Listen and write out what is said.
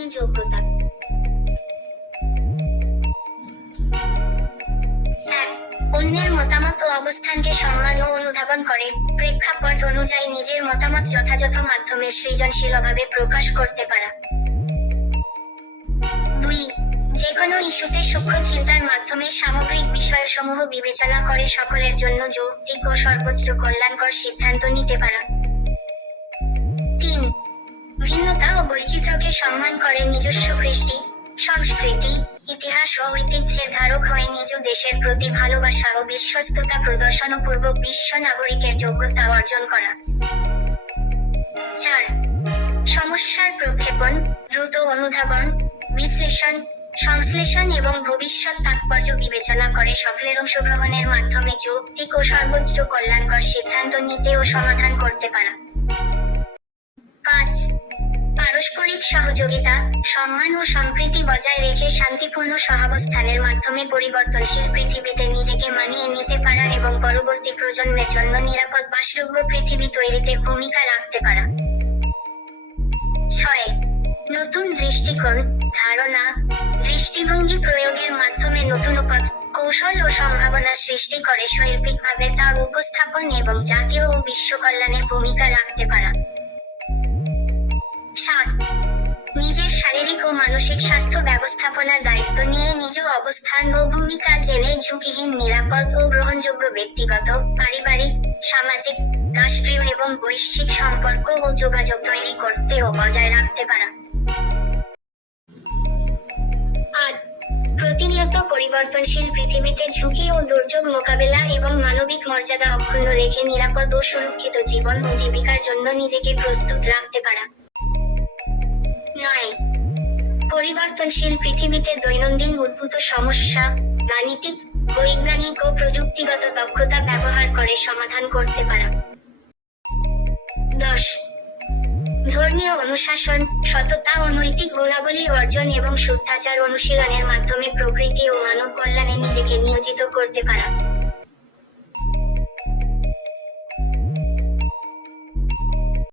মূল যোগ্যতা। 1. অন্যের মতামত ও অবস্থানকে সম্মান ও অনুধাবন করে, প্রেক্ষাপট অনুযায়ী নিজের মতামত যথাযথ মাধ্যমে সৃজনশীলভাবে প্রকাশ করতে পারা। 2. যেকোনো ইস্যুতে সূক্ষ্ম চিন্তার মাধ্যমে সামগ্রিক বিষয়সমূহ বিবেচনা করে সকলের জন্য যৌক্তিক ও সর্বোচ্চ কল্যাণকর সিদ্ধান্ত নিতে পারা। 3. ভিন্নতা ও বৈচিত্র্যকে সম্মান করে নিজস্ব কৃষ্টি, সংস্কৃতি, ইতিহাস ও ঐতিহ্যের ধারক হয়ে নিজ দেশের প্রতি ভালোবাসা ও বিশ্বস্ততা প্রদর্শনপূর্বক বিশ্ব নাগরিকের যোগ্যতা অর্জন করা। 4. সমস্যার প্রক্ষেপণ, দ্রুত অনুধাবন, বিশ্লেষণ, সংশ্লেষণ এবং ভবিষ্যৎ তাৎপর্য বিবেচনা করে সকলের অংশগ্রহণের মাধ্যমে যৌক্তিক ও সর্বোচ্চ কল্যাণকর সিদ্ধান্ত নিতে ও সমাধান করতে পারা। 5. পারস্পরিক সহযোগিতা, সম্মান ও সম্প্রীতি বজায় রেখে শান্তিপূর্ণ সহাবস্থানের মাধ্যমে পরিবর্তনশীল পৃথিবীতে নিজেকে মানিয়ে নিতে পারা এবং পরবর্তী প্রজন্মের জন্য নিরাপদ বাসযোগ্য পৃথিবী তৈরিতে ভূমিকা রাখতে পারা। 6. নতুন দৃষ্টিকোণ, ধারণা, দৃষ্টিভঙ্গি প্রয়োগের মাধ্যমে নতুন পথ, কৌশল ও সম্ভাবনা সৃষ্টি করে শৈল্পিকভাবে তা উপস্থাপন এবং জাতীয় ও বিশ্ব কল্যাণে ভূমিকা রাখতে পারা। 7. নিজের শারীরিক ও মানসিক স্বাস্থ্য ব্যবস্থাপনার দায়িত্ব নিয়ে নিজ অবস্থান ও ভূমিকা জেনে ঝুঁকিহীন, নিরাপদ ও গ্রহণযোগ্য ব্যক্তিগত, পারিবারিক, সামাজিক, রাষ্ট্রীয় এবং বৈশ্বিক সম্পর্ক ও যোগাযোগ তৈরি করতে ও বজায় রাখতে পারা। 8. প্রতিনিয়ত পরিবর্তনশীল পৃথিবীতে ঝুঁকি ও দুর্যোগ মোকাবেলা এবং মানবিক মর্যাদা অক্ষুণ্ণ রেখে নিরাপদ ও সুরক্ষিত জীবন ও জীবিকার জন্য নিজেকে প্রস্তুত রাখতে পারা। 9. পরিবর্তনশীল পৃথিবীতে দৈনন্দিন উদ্ভূত সমস্যা, গাণিতিক, বৈজ্ঞানিক ও প্রযুক্তিগত দক্ষতা ব্যবহার করে সমাধান করতে পারা। 10. ধর্মীয় অনুশাসন, সততা ও নৈতিক গুণাবলী অর্জন এবং শুদ্ধাচার অনুশীলনের মাধ্যমে প্রকৃতি ও মানব কল্যাণে নিজেকে নিয়োজিত করতে পারা।